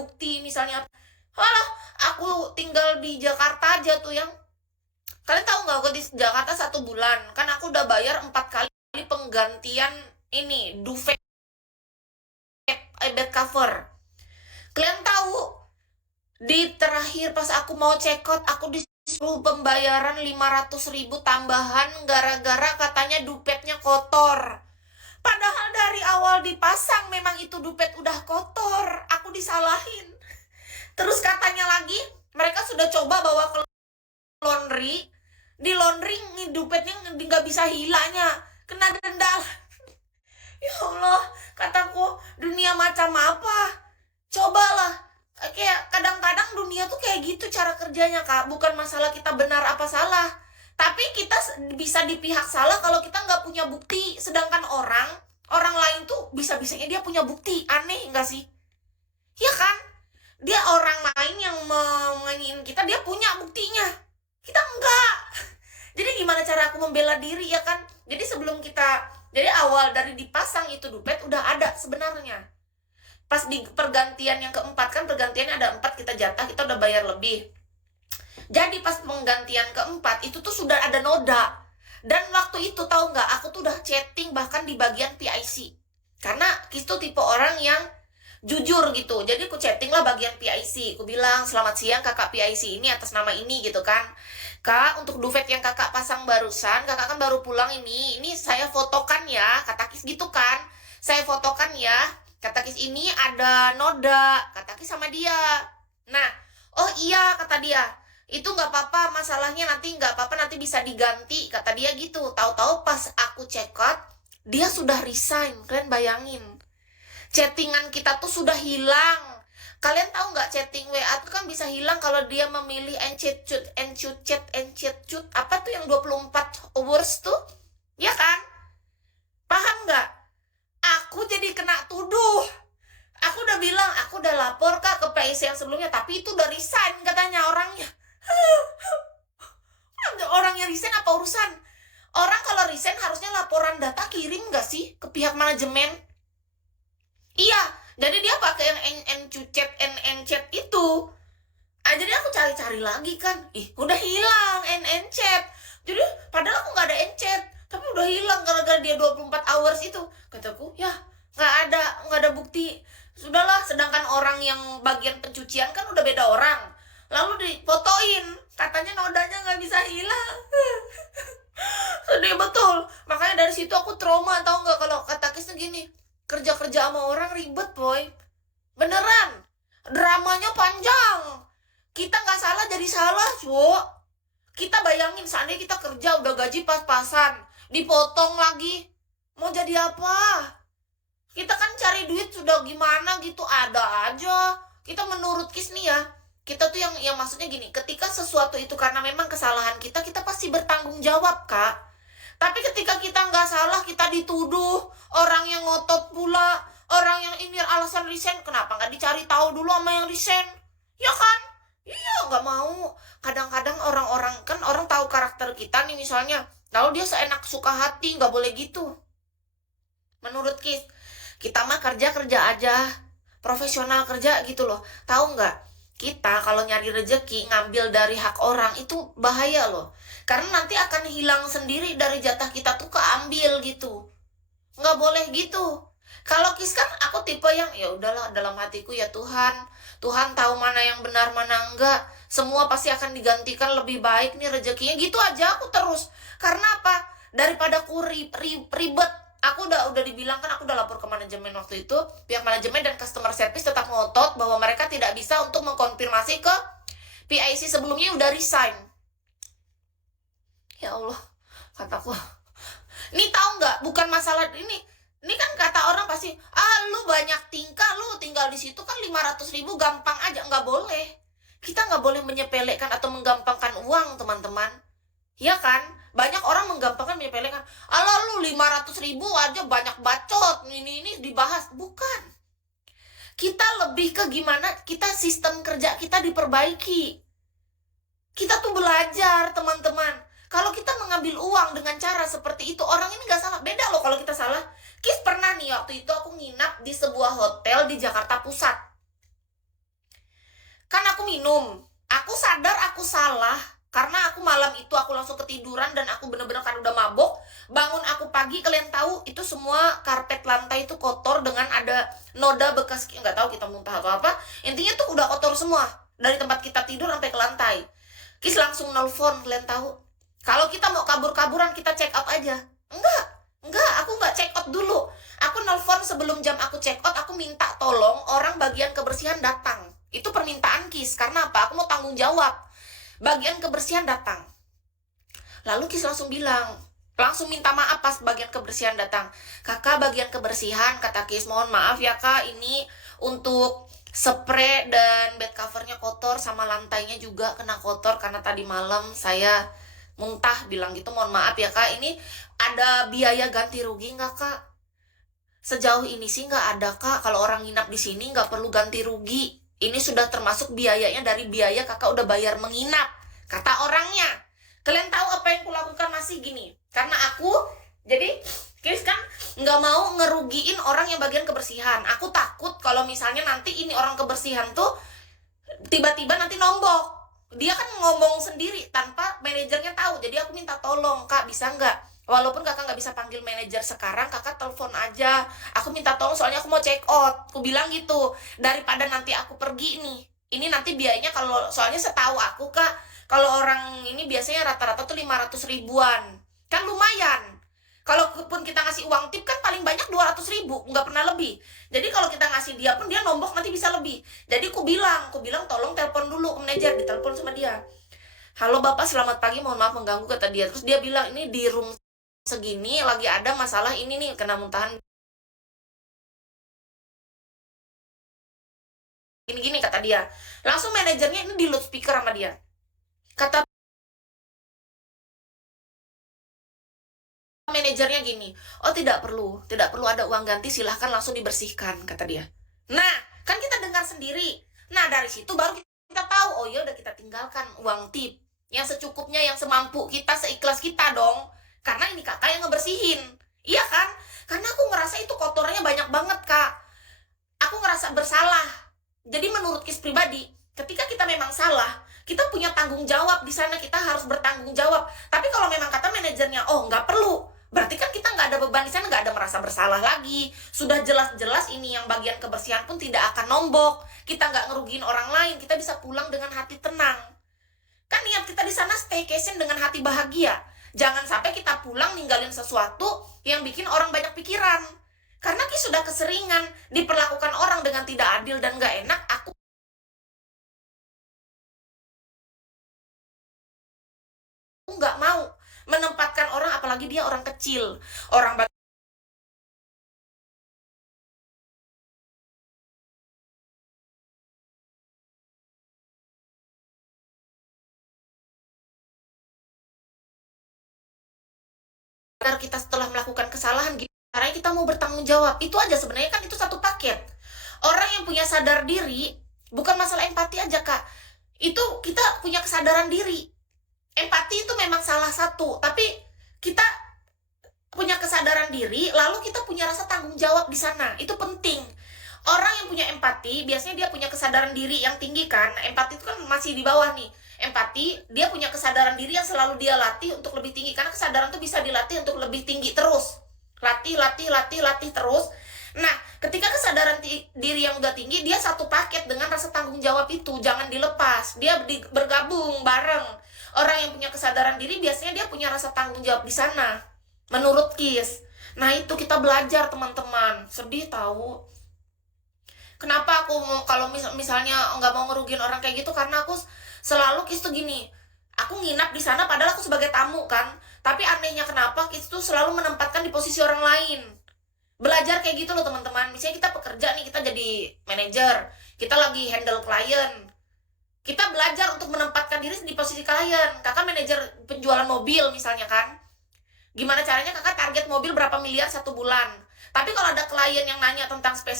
bukti misalnya. Halah, aku tinggal di Jakarta aja tuh yang, kalian tahu nggak, aku di Jakarta 1 bulan kan aku udah bayar 4 kali penggantian ini duvet, bed cover. Kalian tahu di terakhir pas aku mau check out, aku disuruh pembayaran 500.000 tambahan gara-gara katanya dupetnya kotor. Padahal dari awal dipasang memang itu dupet udah kotor, aku disalahin. Terus katanya lagi mereka sudah coba bawa ke laundry, di laundry dupetnya nggak bisa hilangnya, kena denda. Ya Allah, kataku dunia macam apa? Cobalah. Kayak kadang-kadang dunia tuh kayak gitu cara kerjanya, Kak. Bukan masalah kita benar apa salah. Tapi kita bisa di pihak salah kalau kita nggak punya bukti. Sedangkan orang lain tuh bisa-bisanya dia punya bukti. Aneh nggak sih? Ya kan? Dia orang lain yang menyanyiin kita, dia punya buktinya. Kita enggak. Jadi gimana cara aku membela diri, ya kan? Jadi awal dari dipasang itu dupet udah ada sebenarnya. Pas di pergantian yang keempat, kan pergantiannya ada 4, kita jatah, kita udah bayar lebih. Jadi pas penggantian keempat itu tuh sudah ada noda. Dan waktu itu tahu nggak, aku tuh udah chatting bahkan di bagian PIC. Karena itu tipe orang yang jujur gitu. Jadi aku chatting lah bagian PIC. Aku bilang, selamat siang kakak PIC ini atas nama ini gitu kan. Kak, untuk duvet yang kakak pasang barusan, kakak kan baru pulang ini saya fotokan ya, kata Kis gitu kan. Saya fotokan ya, kata Kis, ini ada noda, kata Kis sama dia. Nah, oh iya kata dia, itu nggak apa-apa, masalahnya nanti nggak apa-apa, nanti bisa diganti, kata dia gitu. Tahu-tahu pas aku check out, dia sudah resign. Kalian bayangin, chattingan kita tuh sudah hilang. Kalian tahu nggak, chatting WA tuh kan bisa hilang kalau dia memilih encet cut, apa tuh yang 24 hours tuh, ya kan? Paham nggak? Aku jadi kena tuduh. Aku udah bilang, aku udah lapor Kak ke PIC yang sebelumnya, tapi itu udah resign katanya orangnya. Orangnya resign apa urusan? Orang kalau resign harusnya laporan data kirim nggak sih ke pihak manajemen? Iya, jadi dia pakai yang NN-chat itu. Jadi aku cari-cari lagi kan. Udah hilang NN-chat. Jadi padahal aku nggak ada N-chat, tapi udah hilang gara-gara dia 24 hours itu. Kataku, ya nggak ada bukti. Sudahlah, sedangkan orang yang bagian pencucian kan udah beda orang. Lalu difotoin, katanya nodanya nggak bisa hilang. Sedih betul. Makanya dari situ aku trauma, tau nggak, kalau kata Kisnya gini, kerja-kerja sama orang ribet boy, beneran, dramanya panjang. Kita nggak salah jadi salah, cuk. Kita bayangin seandainya kita kerja udah gaji pas-pasan, dipotong lagi, mau jadi apa? Kita kan cari duit sudah gimana gitu, ada aja. Kita menurut Kis nih ya, kita tuh yang maksudnya gini, ketika sesuatu itu karena memang kesalahan kita pasti bertanggung jawab, Kak. Tapi ketika kita nggak salah, kita dituduh, orang yang ngotot pula, orang yang ini alasan resign, kenapa nggak dicari tahu dulu sama yang resign? Ya kan? Iya, nggak mau. Kadang-kadang orang-orang, kan orang tahu karakter kita nih misalnya, lalu dia seenak suka hati, nggak boleh gitu. Menurut Kis, kita mah kerja-kerja aja, profesional kerja gitu loh. Tahu nggak? Kita kalau nyari rezeki ngambil dari hak orang itu bahaya loh. Karena nanti akan hilang sendiri dari jatah kita tuh keambil gitu. Nggak boleh gitu. Kalau Kis kan aku tipe yang ya udahlah, dalam hatiku ya Tuhan. Tuhan tahu mana yang benar mana enggak. Semua pasti akan digantikan lebih baik nih rezekinya, gitu aja aku terus. Karena apa? Daripada aku ribet. Aku udah dibilang kan, aku udah lapor ke manajemen waktu itu. Pihak manajemen dan customer service tetap ngotot bahwa mereka tidak bisa untuk mengkonfirmasi ke PIC sebelumnya udah resign. Ya Allah, kataku, ini tahu nggak, bukan masalah ini kan kata orang pasti, lu banyak tingkah, lu tinggal di situ kan 500.000 gampang aja. Nggak boleh. Kita nggak boleh menyepelekan atau menggampangkan uang, teman-teman. Ya kan? Banyak orang menggampangkan, menyepelekan. Alah, lu 500.000 aja banyak bacot, ini dibahas. Bukan. Kita lebih ke gimana kita sistem kerja kita diperbaiki. Kita tuh belajar, teman-teman. Kalau kita mengambil uang dengan cara seperti itu, orang ini nggak salah. Beda loh kalau kita salah. Kis pernah nih, waktu itu aku nginap di sebuah hotel di Jakarta Pusat. minum. Aku sadar aku salah. Karena aku malam itu aku langsung ketiduran dan aku bener-bener kan udah mabok. Bangun aku pagi, kalian tahu itu semua karpet lantai itu kotor dengan ada noda bekas, nggak tahu kita muntah atau apa. Intinya tuh udah kotor semua dari tempat kita tidur sampai ke lantai. Kis langsung nelfon, kalian tahu. Kalau kita mau kabur-kaburan kita check out aja. Enggak, aku nggak check out dulu. Aku nelfon sebelum jam aku check out, aku minta tolong orang bagian kebersihan datang. Itu permintaan Kis, karena apa? Aku mau tanggung jawab. Bagian kebersihan datang. Lalu Kis langsung minta maaf pas bagian kebersihan datang. Kakak bagian kebersihan, kata Kis, mohon maaf ya kak, ini untuk spray dan bed covernya kotor, sama lantainya juga kena kotor karena tadi malam saya muntah, bilang gitu. Mohon maaf ya kak, ini ada biaya ganti rugi nggak kak? Sejauh ini sih nggak ada kak, kalau orang nginap di sini nggak perlu ganti rugi. Ini sudah termasuk biayanya dari biaya kakak udah bayar menginap, kata orangnya. Kalian tahu apa yang kulakukan? Masih gini, karena aku jadi Kis kan nggak mau ngerugiin orang yang bagian kebersihan. Aku takut kalau misalnya nanti ini orang kebersihan tuh tiba-tiba nanti nombok. Dia kan ngomong sendiri tanpa manajernya tahu. Jadi aku minta tolong, kak bisa nggak? Walaupun kakak nggak bisa panggil manajer sekarang, kakak telepon aja. Aku minta tolong soalnya aku mau check out. Aku bilang gitu. Daripada nanti aku pergi nih. Ini nanti biayanya kalau soalnya setahu aku kak, kalau orang ini biasanya rata-rata tuh 500 ribuan. Kan lumayan. Kalaupun kita ngasih uang tip kan paling banyak 200 ribu, nggak pernah lebih. Jadi kalau kita ngasih dia pun dia nombok nanti bisa lebih. Jadi aku bilang tolong telepon dulu ke manajer, ditelepon sama dia. Halo bapak, selamat pagi, mohon maaf mengganggu, kata dia. Terus dia bilang ini di room segini lagi ada masalah ini nih, kena muntahan gini-gini, kata dia. Langsung manajernya ini di loudspeaker sama dia. Kata manajernya gini, oh tidak perlu ada uang ganti, silahkan langsung dibersihkan, kata dia. Nah, kan kita dengar sendiri. Nah, dari situ baru kita tahu, oh ya udah kita tinggalkan uang tip yang secukupnya, yang semampu kita, seikhlas kita dong. Karena ini kakak yang ngebersihin. Iya kan? Karena aku ngerasa itu kotornya banyak banget, kak. Aku ngerasa bersalah. Jadi menurut Kis pribadi, ketika kita memang salah, kita punya tanggung jawab di sana, kita harus bertanggung jawab. Tapi kalau memang kata manajernya, oh nggak perlu, berarti kan kita nggak ada beban di sana, nggak ada merasa bersalah lagi. Sudah jelas-jelas ini yang bagian kebersihan pun tidak akan nombok. Kita nggak ngerugiin orang lain, kita bisa pulang dengan hati tenang. Kan niat kita di sana staycation dengan hati bahagia. Jangan sampai kita pulang ninggalin sesuatu yang bikin orang banyak pikiran. Karena Ki sudah keseringan diperlakukan orang dengan tidak adil dan nggak enak. Aku nggak mau menempatkan orang, apalagi dia orang kecil, orang agar kita setelah melakukan kesalahan, caranya kita mau bertanggung jawab. Itu aja sebenarnya, kan itu satu paket. Orang yang punya sadar diri, bukan masalah empati aja kak, itu kita punya kesadaran diri. Empati itu memang salah satu, tapi kita punya kesadaran diri, lalu kita punya rasa tanggung jawab di sana. Itu penting. Orang yang punya empati biasanya dia punya kesadaran diri yang tinggi kan. Empati itu kan masih di bawah nih. Empati, dia punya kesadaran diri yang selalu dia latih untuk lebih tinggi, karena kesadaran itu bisa dilatih untuk lebih tinggi terus. Latih terus. Nah, ketika kesadaran diri yang udah tinggi, dia satu paket dengan rasa tanggung jawab itu, jangan dilepas. Dia bergabung bareng. Orang yang punya kesadaran diri biasanya dia punya rasa tanggung jawab di sana. Menurut Kis. Nah, itu kita belajar teman-teman. Sedih tahu. Kenapa aku kalau misalnya nggak mau ngerugiin orang kayak gitu, karena aku selalu Kis tuh gini. Aku nginap di sana padahal aku sebagai tamu kan. Tapi anehnya kenapa Kis tuh selalu menempatkan di posisi orang lain. Belajar kayak gitu loh teman-teman. Misalnya kita pekerja nih, kita jadi manajer, kita lagi handle klien, kita belajar untuk menempatkan diri di posisi klien. Kakak manajer penjualan mobil misalnya kan, gimana caranya kakak target mobil berapa miliar satu bulan. Tapi kalau ada klien yang nanya tentang spesifikasi